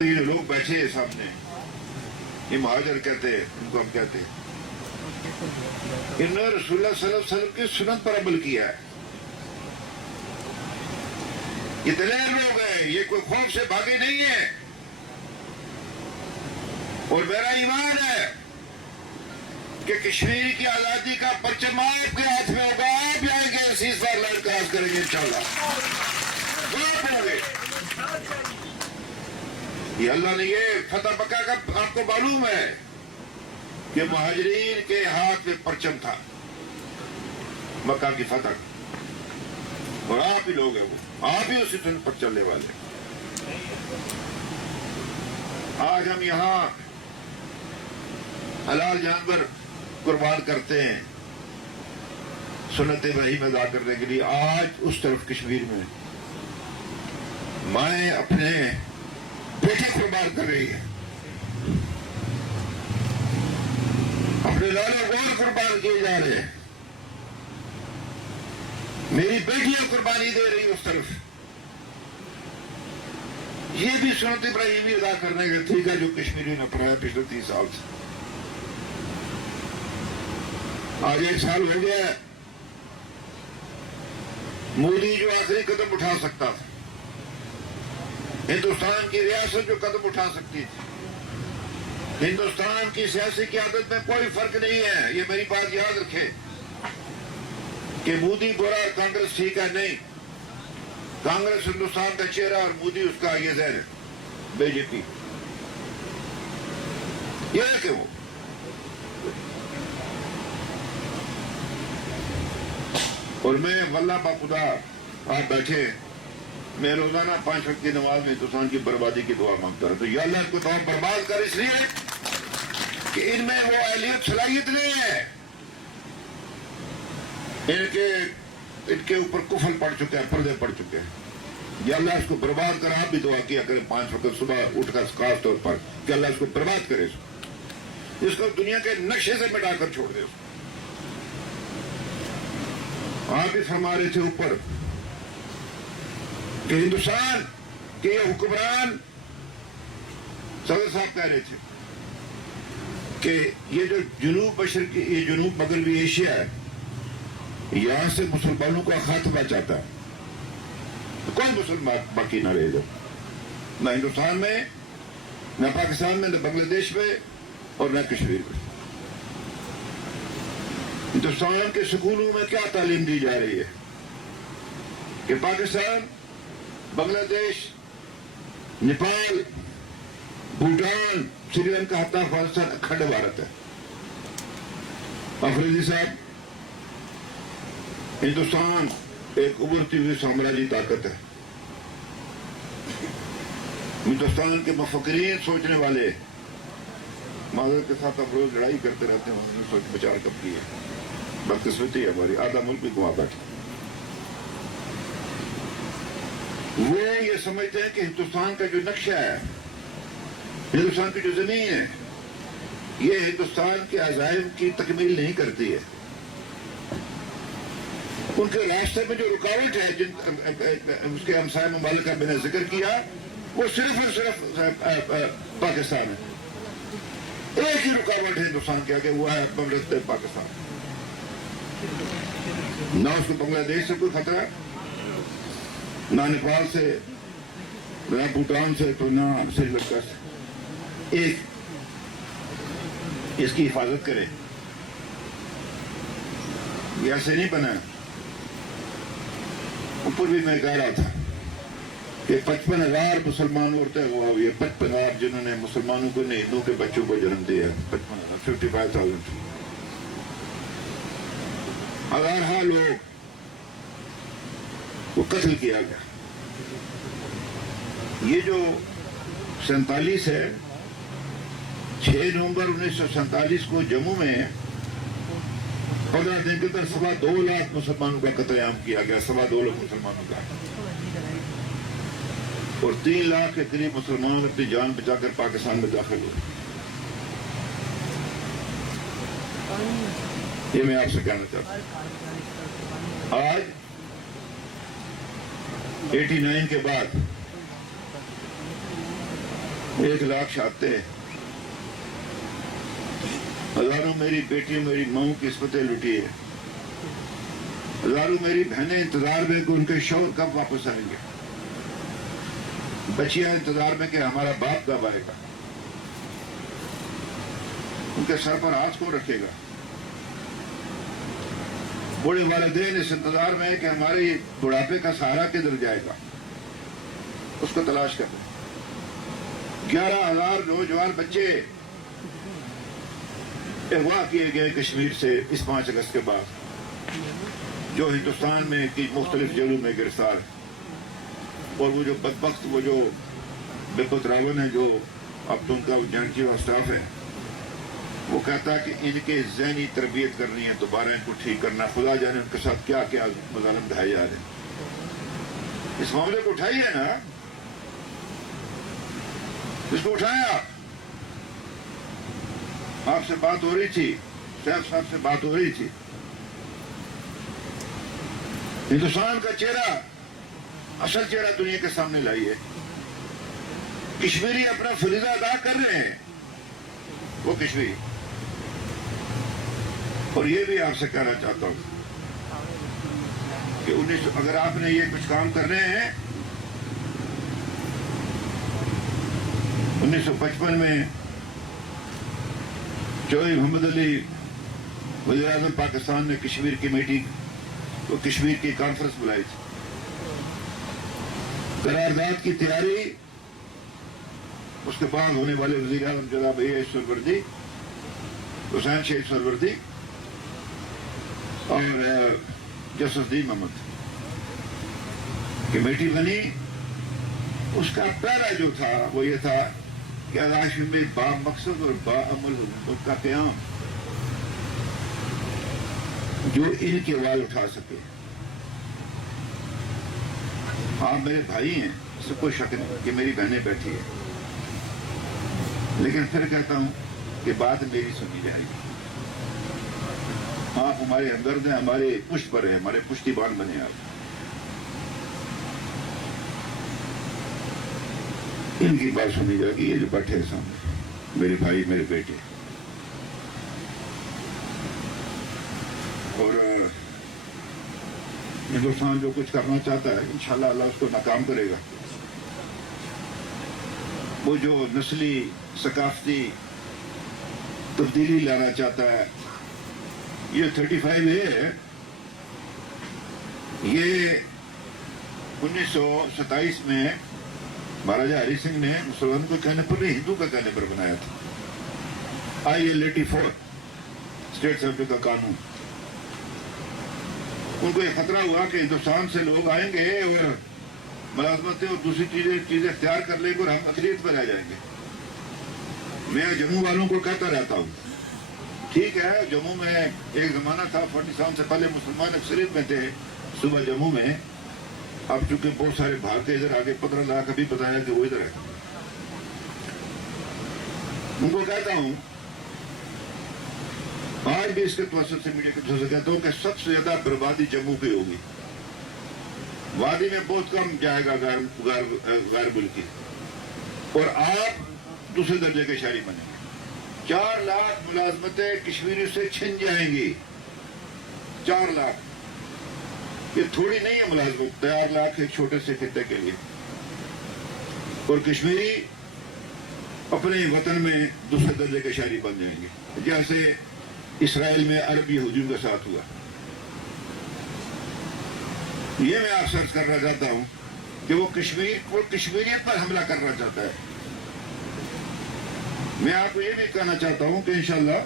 یہ لوگ بیٹھے ہیں سامنے، یہ مہاجر کہتے ہیں، ان کو ہم کہتے ہیں، انہوں نے رسول اللہ صلی اللہ علیہ وسلم کی سنت پر عمل کیا ہے. یہ دلیر لوگ ہیں، یہ کوئی خوف سے بھاگے نہیں ہیں. اور میرا ایمان ہے کہ کشمیر کی آزادی کا پرچم آپ کے ہاتھ میں ہوگا، آپ جائیں گے سیز فائر لائن کراس کریں گے انشاءاللہ. یہ اللہ نے یہ فتح مکہ کا آپ کو معلوم ہے کہ مہاجرین کے ہاتھ میں پرچم تھا مکہ کی فتح، اور آپ ہی لوگ ہیں، وہ آپ ہی اسی سن پر چلنے والے. آج ہم یہاں حلال جانور قربان کرتے ہیں سنت ابراہیم ادا کرنے کے لیے. آج اس طرف کشمیر میں مائیں اپنے بیٹے قربان کر رہی ہے، اپنے لالے غور قربان کیے جا رہے ہیں، میری بیٹیاں قربانی دے رہی اس طرف. یہ بھی سنت ابراہیمی ادا کرنے کا طریقہ جو کشمیریوں نے اپنایا پچھلے 30 سال سے. آج 1 سال ہو گیا ہے، مودی جو آخری قدم اٹھا سکتا تھا، ہندوستان کی ریاست جو قدم اٹھا سکتی تھی، ہندوستان کی سیاسی قیادت میں کوئی فرق نہیں ہے. یہ میری بات یاد رکھے کہ مودی برا، کانگریس ٹھیک ہے، نہیں. کانگریس ہندوستان کا چہرہ اور مودی اس کا یہ ذہن ہے، بی جے پی. یہ ہے کہ وہ اور میں واللہ با خدا آپ بیٹھے، میں روزانہ 5 وقت کی نماز میں ہندوستان کی بربادی کی دعا مانگتا رہا. تو یا اللہ ان کو تو برباد کر، اس لیے کہ ان میں وہ اہلیت صلاحیت نہیں ہے، ان کے اوپر کفل پڑ چکے ہیں، پردے پڑ چکے ہیں. یا اللہ اس کو برباد کر. آپ بھی دعا کیا کریں 5 وقت صبح اٹھ کر خاص طور پر کہ اللہ اس کو برباد کرے، اس کو دنیا کے نقشے سے مٹا کر چھوڑ دے. آپ بھی فرما رہے تھے اوپر کہ ہندوستان کے یہ حکمران صدر صاحب کہہ رہے تھے کہ یہ جو جنوب مشرق، یہ جنوب مغربی ایشیا ہے، یہاں سے مسلمانوں کا خاتمہ چاہتا ہے. کوئی مسلمان باقی نہ رہے گا، نہ ہندوستان میں، نہ پاکستان میں، نہ بنگلہ دیش میں، اور نہ کشمیر میں. ہندوستان کے سکولوں میں کیا تعلیم دی جا رہی ہے کہ پاکستان، بنگلہ دیش، نیپال، بھوٹان، سری لنکا، حتی افغانستان اکھنڈ بھارت ہے. آفریدی صاحب، ہندوستان ایک ابھرتی ہوئی سامراجی طاقت ہے. ہندوستان کے مفکرین، سوچنے والے، معذرت کے ساتھ اب روز لڑائی کرتے رہتے ہیں، ہم نے سوچ بچار کب کی ہے. بدقسمتی ہے ہماری، آدھا ملک بھی گوا بیٹھا. وہ یہ سمجھتے ہیں کہ ہندوستان کا جو نقشہ ہے، ہندوستان کی جو زمین ہے، یہ ہندوستان کے عزائم کی تکمیل نہیں کرتی ہے. ان کے راستے میں جو رکاوٹ ہے، اس کے ہمسائے ممالک کا میں نے ذکر کیا، وہ صرف اور صرف پاکستان ہے. ایک ہی رکاوٹ ہے ہندوستان کے آگے، وہ ہے مملکت پاکستان. نہ اس کو بنگلہ دیش سے کوئی خطرہ، نہ نیپال سے، نہ بھوٹان سے، تو نہ سری لنکا سے. ایک اس کی حفاظت کرے. یہ ایسے نہیں بنا. اوپر بھی میں کہہ رہا تھا کہ 55,000 مسلمان عورتیں ہوا ہوئی ہے، 55,000 جنہوں نے مسلمانوں کو نہیں، ہندوؤں کے بچوں کو جنم دیا ہے. 55,000 ہزارہ لوگ کو قتل کیا گیا. یہ جو 47 ہے، 6 نومبر 1947 کو جموں میں 15 دن کے اندر 2.25 لاکھ مسلمانوں کا قتل عام کیا گیا. 2.25 لاکھ مسلمانوں کا، اور 3 لاکھ کے قریب مسلمانوں نے اپنی جان بچا کر پاکستان میں داخل ہوئے. یہ میں آپ سے کہنا چاہتا ہوں. آج 89 کے بعد 1,00,000 شہادتیں، ہزاروں میری بیٹیوں میری ماؤں کی قسمتیں لٹی ہے، ہزاروں میری بہنیں انتظار میں کہ ان کے شوہر کب واپس آئیں گے، بچیاں انتظار میں کہ ہمارا باپ کب آئے گا، ان کے سر پر ہاتھ کون رکھے گا، بوڑھے والدین اس انتظار میں کہ ہماری بڑھاپے کا سہارا کدھر جائے گا، اس کو تلاش کر رہے ہیں۔ 11,000 نوجوان بچے اغوا کیے گئے کشمیر سے اس 5 اگست کے بعد، جو ہندوستان میں کی مختلف جیلوں میں گرفتار ہیں، اور وہ جو بدبخت، وہ جو بپت راون ہے، جو اب تو ان کا جنرل اسٹاف ہے، وہ کہتا ہے کہ ان کے ذہنی تربیت کرنی ہے، دوبارہ ان کو ٹھیک کرنا، خدا جانے ان کے ساتھ کیا کیا مظالم ڈھائے جا رہے ہیں۔ اس معاملے کو اٹھائیے نا، اس کو اٹھائیں آپ سے بات ہو رہی تھی، سیف صاحب سے بات ہو رہی تھی، ہندوستان کا چہرہ، اصل چہرہ دنیا کے سامنے لائیے۔ کشمیری اپنا فریضہ ادا کر رہے ہیں، وہ کشمیری، اور یہ بھی آپ سے کہنا چاہتا ہوں کہ اگر آپ نے یہ کچھ کام کرنے ہیں، 1955 میں چودھری محمد علی وزیر اعظم پاکستان نے کشمیر کی میٹنگ، تو کشمیر کی کانفرنس بلائی تھی، قرارداد کی تیاری، اس کے بعد ہونے والے وزیر اعظم جناب سہروردی، حسین شیخ سہروردی اور جسٹس دین محمد کمیٹی بنی۔ اس کا پہلا جو تھا وہ یہ تھا کہ عیاشی میں با مقصد اور با عمل حکومت کا قیام، جو ان کے وال اٹھا سکے۔ آپ میرے بھائی ہیں، اس سے کوئی شک نہیں کہ میری بہنیں بیٹھی ہیں، لیکن پھر کہتا ہوں کہ بات میری سنی جائے گی۔ آپ ہمارے ہمدرد ہیں، ہمارے پشت پر ہیں، ہمارے پشتی بان بنے آپ، ان کی بات سنی جائے گی۔ یہ جو بیٹھے ہیں سامنے، میرے بھائی، میرے بیٹے، اور ہندوستان جو کچھ کرنا چاہتا ہے انشاءاللہ اللہ اس کو ناکام کرے گا۔ وہ جو نسلی ثقافتی تبدیلی لانا چاہتا ہے، یہ 35A ہے، یہ 1927 میں مہاراجہ ہری سنگھ نے مسلمان کو کہنے پر نہیں، ہندو کا کہنے پر بنایا تھا۔ I-84 اسٹیٹ اسمبلی کا قانون۔ ان کو یہ خطرہ ہوا کہ ہندوستان سے لوگ آئیں گے اور ملازمتیں اور دوسری چیزیں اختیار کر لیں گے اور ہم اقلیت پر رہ جائیں گے۔ میں جموں والوں کو کہتا رہتا ہوں، ٹھیک ہے، جموں میں ایک زمانہ تھا، 47 سے پہلے مسلمان اکثریت میں تھے صبح جموں میں، اب چونکہ بہت سارے بھاگ کے ادھر آگے 15 لاکھ ابھی بتایا کہ وہ ادھر ہے۔ ان کو کہتا ہوں، آج بھی اس کے توسط سے، میڈیا کے توسط سے کہتا ہوں کہ سب سے زیادہ بربادی جموں کی ہوگی، وادی میں بہت کم جائے گا غیر ملکی، اور آپ دوسرے درجے کے شہری بنیں گے۔ 4 لاکھ ملازمتیں کشمیری سے چھن جائیں گی، 4 لاکھ، یہ تھوڑی نہیں ہے ملازمت، 4 لاکھ ایک چھوٹے سے خطے کے لیے، اور کشمیری اپنے وطن میں دوسرے درجے کے شہری بن جائیں گے، جیسے اسرائیل میں عرب یہودیوں کے ساتھ ہوا۔ یہ میں آپ سرچ کرنا چاہتا ہوں کہ وہ کشمیریت پر حملہ کرنا چاہتا ہے۔ میں آپ کو یہ بھی کہنا چاہتا ہوں کہ انشاءاللہ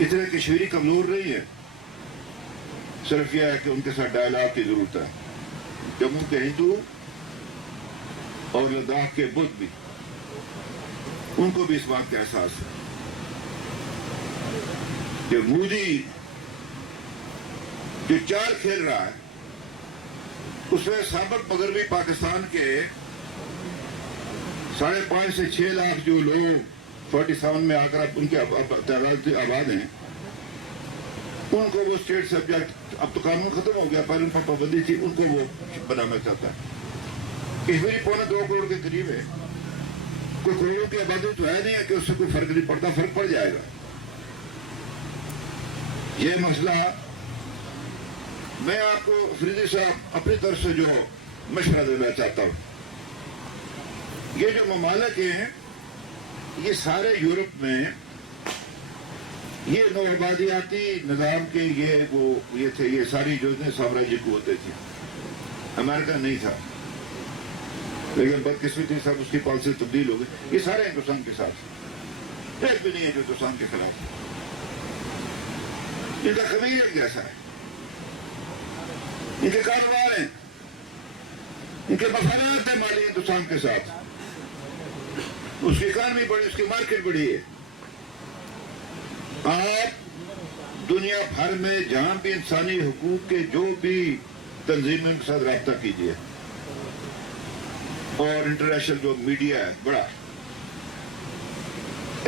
اتنے کشمیری کمزور نہیں ہے، صرف یہ ہے کہ ان کے ساتھ ڈائلاگ کی ضرورت ہے۔ جموں کے ہندو اور لداخ کے بدھ بھی، ان کو بھی اس بات کا احساس ہے کہ مودی جو چال کھیل رہا ہے، اس میں سابق مغربی پاکستان کے 5.5 سے 6 لاکھ جو لوگ 47 میں آ کر ان کے آباد ہیں، ان کو وہ اسٹیٹ سبجیکٹ، اب تو قانون ختم ہو گیا، پہلے ان پر پابندی تھی، ان کو وہ بنانا چاہتا ہے۔ کشمیری 2.25 کروڑ کے قریب ہے، کوئی کروڑوں کی آبادی تو ہے نہیں ہے کہ اس سے کوئی فرق نہیں پڑتا، فرق پڑ جائے گا. یہ مسئلہ میں آپ کو فریدی صاحب اپنی طرف سے جو مشورہ دینا چاہتا ہوں. یہ جو ممالک ہیں یہ سارے یورپ میں یہ نو آبادیاتی نظام کے یہ تھے، یہ ساری جو سامراجی قوتیں تھیں. امریکہ نہیں تھا، لیکن بدقسمتی صاحب اس کی پالیسی تبدیل ہو گئی. یہ سارے ہندوستان کے ساتھ، ایک بھی نہیں ہے جو ہندوستان کے خلاف. ان کا خبیر کیسا ہے، ان کے کاروبار ہیں، ان کے مفادات ہیں مالی ہندوستان کے ساتھ. اس کی اکانومی بڑی، اس کی مارکیٹ بڑی ہے. آپ دنیا بھر میں جہاں بھی انسانی حقوق کے جو بھی تنظیموں کے ساتھ رابطہ کیجیے، اور انٹرنیشنل جو میڈیا ہے بڑا،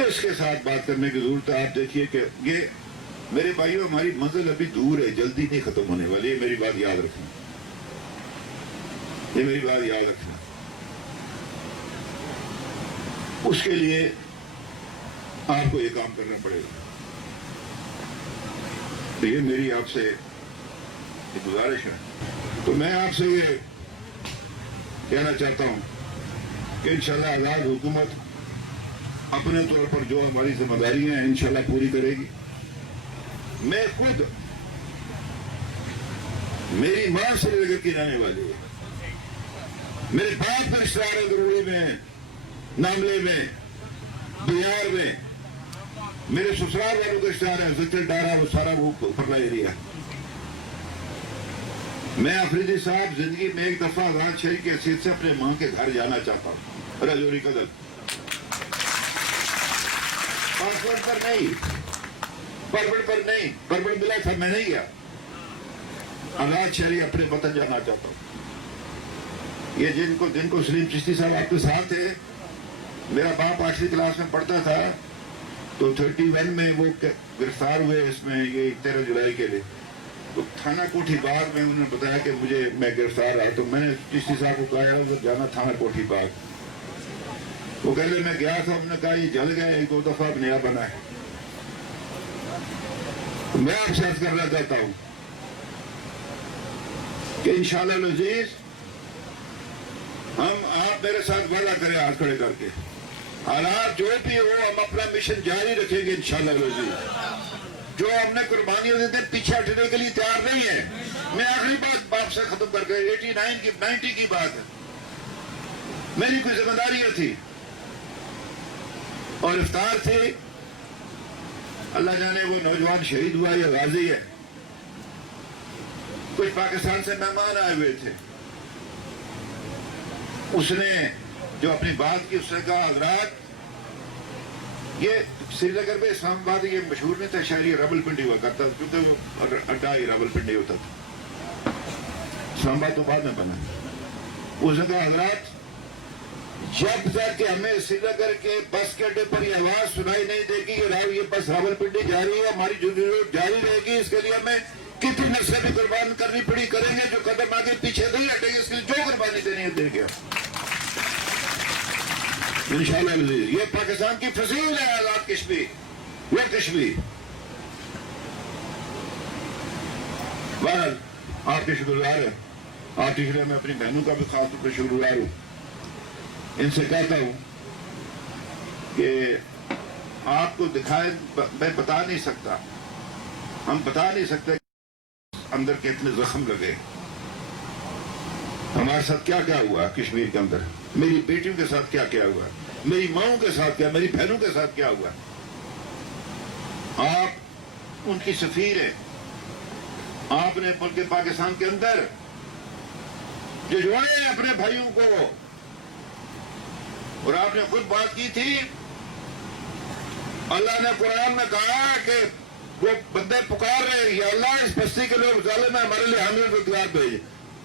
اس کے ساتھ بات کرنے کی ضرورت ہے. آپ دیکھیے کہ یہ میرے بھائیوں ہماری منزل ابھی دور ہے، جلدی نہیں ختم ہونے والی. یہ میری بات یاد رکھنا، یہ میری بات یاد رکھنا. اس کے لیے آپ کو یہ کام کرنا پڑے گا. تو یہ میری آپ سے ایک گزارش ہے. تو میں آپ سے یہ کہنا چاہتا ہوں کہ انشاءاللہ آزاد حکومت اپنے طور پر جو ہماری ذمہ داریاں ہیں انشاءاللہ پوری کرے گی. میں خود، میری ماں سے لے کر کی جانے والی ہے، میرے باپ کا رشتہ ہے ضروری میں، ناملے میں، بہار میں، میرے سسرال والوں کا رشتہ ہے زچل ڈارا، وہ سارا وہ پرلا ایریا. میں افریدی صاحب زندگی میں ایک دفعہ آزاد شہری کی حیثیت سے اپنے ماں کے گھر جانا چاہتا ہوں، راجوری قدل. پاسپورٹ پر نہیں، پرمٹ پر نہیں، پرمٹ ملا تھا میں نہیں گیا. آزاد شہری اپنے وطن جانا چاہتا ہوں. یہ جن کو سلیم چشتی صاحب آپ کے ساتھ تھے، میرا باپ 8ویں کلاس میں پڑھتا تھا تو 31 میں وہ گرفتار ہوئے اس میں، یہ 13 جولائی کے لیے. تو تھانہ کوٹھی باغ میں انہوں نے بتایا کہ میں گرفتار آیا. تو میں نے چشتی صاحب کو کہا ادھر جانا تھانہ کوٹھی باغ. وہ کہہ رہے میں گیا تھا، انہوں نے کہا یہ جل گئے، ایک دو دفعہ اب نیا بنا ہے. میں آپ سے عرض کرنا چاہتا ہوں کہ انشاءاللہ العزیز آپ میرے ساتھ وعدہ کریں ہاتھ کھڑے کر کے، حالات جو بھی ہو ہم اپنا مشن جاری رکھیں گے انشاءاللہ العزیز. جو ہم نے قربانیاں دیتے ہیں پیچھے ہٹنے کے لیے تیار نہیں ہے. میں آخری بات باپ سے ختم کر کے 90 کی بات ہے. میری کوئی ذمہ داریاں تھی اور افطار تھی. اللہ جانے وہ نوجوان شہید ہوا یا غازی ہے. کچھ پاکستان سے مہمان آئے ہوئے تھے. اس نے جو اپنی بات کی، اس نے کہا حضرات یہ سری نگر میں اسلام آباد یہ مشہور نہیں تھا شہری، راول پنڈی ہوا کرتا تھا کیونکہ وہ اڈا ہی راول پنڈی ہوتا تھا. اسلام آباد تو بعد میں بنا. اس نے کہا حضرات جب تک کہ ہمیں سری نگر کے بس کے اڈے پر یہ آواز سنائی نہیں دے گی کہ یہ بس راول پنڈی جا رہی ہے، ہماری جدوجہد جاری رہے گی. اس کے لیے ہمیں کتنی نسلیں بھی قربان کرنی پڑی کریں گے. جو قدم آگے پیچھے نہیں ہٹیں گے، اس کے لیے جو قربانی دینی ہے دیں گے انشاءاللہ. یہ پاکستان کی فصیل ہے آزاد کشمیر، وہ کشمیر. بہرحال آپ کے شکر گزار ہیں. آپ کے میں اپنی بہنوں کا بھی خاص طور پر شکر گزار ہوں. ان سے کہتا ہوں کہ آپ کو دکھائے، میں بتا نہیں سکتا، ہم بتا نہیں سکتے اندر کے اتنے زخم لگے. ہمارے ساتھ کیا کیا ہوا کشمیر کے اندر، میری بیٹیوں کے ساتھ کیا کیا ہوا، میری ماؤں کے ساتھ کیا، میری بہنوں کے ساتھ کیا ہوا. آپ ان کی سفیر ہیں. آپ نے ملک پاکستان کے اندر جو جوڑے ہیں اپنے بھائیوں کو، اور آپ نے خود بات کی تھی. اللہ نے قرآن میں کہا کہ وہ بندے پکار رہے ہیں یا اللہ اس بستی کے لوگ ظالم ہیں، ہمارے لیے حامل روزگار بھیجے.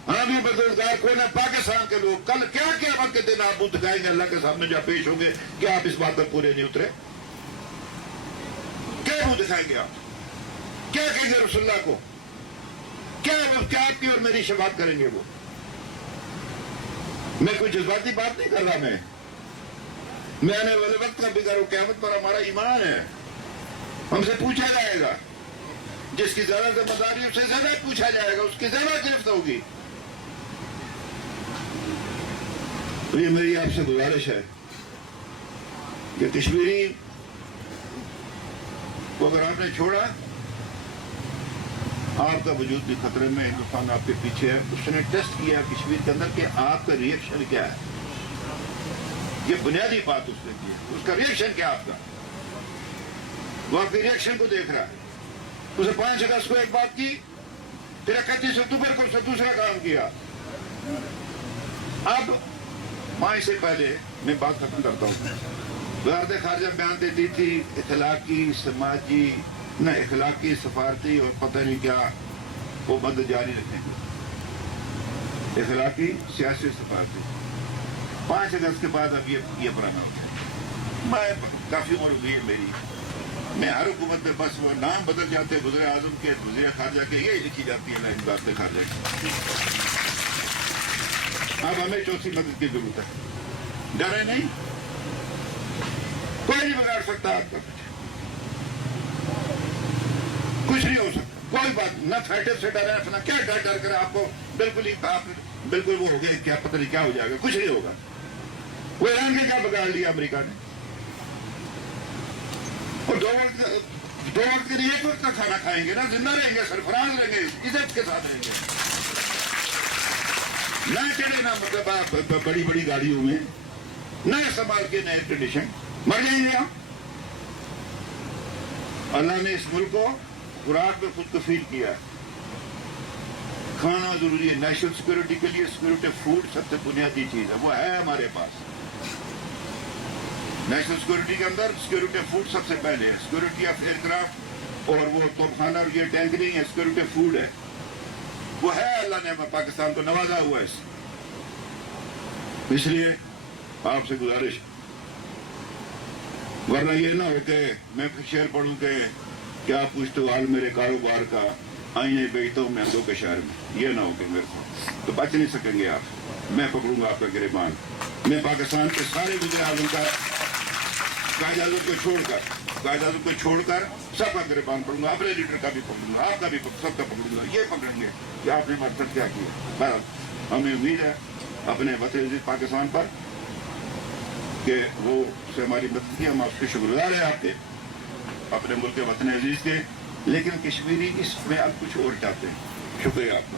ہاں بھی بدروزگار کوئی نہ. پاکستان کے لوگ کل کیا قیامت کے دن آپ دکھائیں گے اللہ کے سامنے جب پیش ہوں گے کہ آپ اس بات پر پورے نہیں اترے. کیا منہ دکھائیں گے آپ؟ کیا کہیں گے رسول اللہ کو؟ کیا آپ کی اور میری شفاعت کریں گے وہ؟ میں کوئی جذباتی بات نہیں کر رہا. میں آنے والے وقت کا بگڑ قیامت پر ہمارا ایمان ہے. ہم سے پوچھا جائے گا. جس کی زیادہ ذمہ داری اس سے زیادہ پوچھا جائے گا, اس کی زیادہ گرفت ہوگی. تو یہ میری آپ سے گزارش ہے کہ کشمیری کو اگر آپ نے چھوڑا, آپ کا وجود بھی خطرے میں. ہندوستان آپ کے پیچھے ہے. اس نے ٹیسٹ کیا کشمیر کے اندر کہ آپ کا ریئیکشن کیا ہے. یہ بنیادی بات اس نے کی ہے. اس کا ریئیکشن کیا آپ کا, وہ آپ کے ریئیکشن کو دیکھ رہا ہے. اسے 5 اگست کو ایک بات کی, پھر 31 اکتوبر کو اسے دوسرا کام کیا. اب ماہ سے پہلے میں بات ختم کرتا ہوں. وزارت خارجہ بیان دیتی تھی اخلاقی, سماجی, نہ اخلاقی, سفارتی اور پتہ نہیں کیا وہ بند جاری رکھیں گے. اخلاقی, سیاسی, سفارتی. 5 اگست کے بعد اب یہ پرانا ہو گیا. میں کافی عمر ہوئی ہے میری. میں ہر حکومت میں بس وہ نام بدل جاتے ہیں, وزیر اعظم کے, وزیر خارجہ کے, یہی لکھی جاتی ہے لائن وزارت خارجہ کی. اب ہمیں چوتھی مدد کی ضرورت ہے. ڈرے نہیں, کوئی نہیں بگاڑ سکتا آپ کا کچھ نہیں ہو سکتا. کوئی بات نہ فیٹر سے ڈرے, اپنا کیا ڈر کر آپ کو بالکل ہی بالکل وہ ہو گئے, کیا پتہ نہیں کیا ہو جائے گا. کچھ نہیں ہوگا. وہ ایران کے کیا بگاڑ لیا امریکہ نے. اور 2 وقت کے لیے 1 وقت کا کھانا کھائیں گے نا, زندہ رہیں گے, سرفراز رہیں گے, عزت کے ساتھ رہیں گے. نہ چڑھے نا مطلب آپ بڑی بڑی گاڑیوں میں, نہ استعمال کے نہ ایئر کنڈیشن, مر جائیں گے آپ. اللہ نے اس ملک کو خوراک میں خود کفیل کیا. کھانا ضروری ہے. نیشنل سیکورٹی کے لیے سیکورٹی فوڈ سب سے بنیادی چیز ہے, وہ ہے ہمارے پاس. نیشنل سیکورٹی کے اندر سیکورٹی فوڈ سب سے پہلے ہے. سیکورٹی آف ایئر کرافٹ اور وہ توپ خانہ اور یہ ٹینک نہیں ہے, سیکورٹی فوڈ ہے. وہ ہے. اللہ نے پاکستان کو نوازا ہوا ہے. اس لیے آپ سے گزارش, ورنہ یہ نہ ہو کہ میں شعر پڑھوں کہ کیا پشتوال میرے کاروبار کا, آئینے بیچتا ہوں مہنگوں کے شہر میں. یہ نہ ہو کہ میرے کو تو بچ نہیں سکیں گے آپ. میں پکڑوں گا آپ کا گریبان. میں پاکستان کے سارے وزیر اعظم کا قائد اعظم کو چھوڑ کر سب کا گریبان پکڑوں گا. اپنے لیڈر کا بھی پکڑوں گا, آپ کا بھی, سب کا پکڑوں گا. یہ پکڑیں گے کہ آپ نے مقصد کیا کیا. بہرحال ہمیں امید ہے اپنے وطن عزیز پاکستان پر کہ وہ سے ہماری مدد کی. ہم آپ کے شکر گزار ہیں, آپ کے, اپنے ملک کے وطن عزیز کے. لیکن کشمیری اس میں اب کچھ اور چاہتے ہیں. شکریہ آپ کا.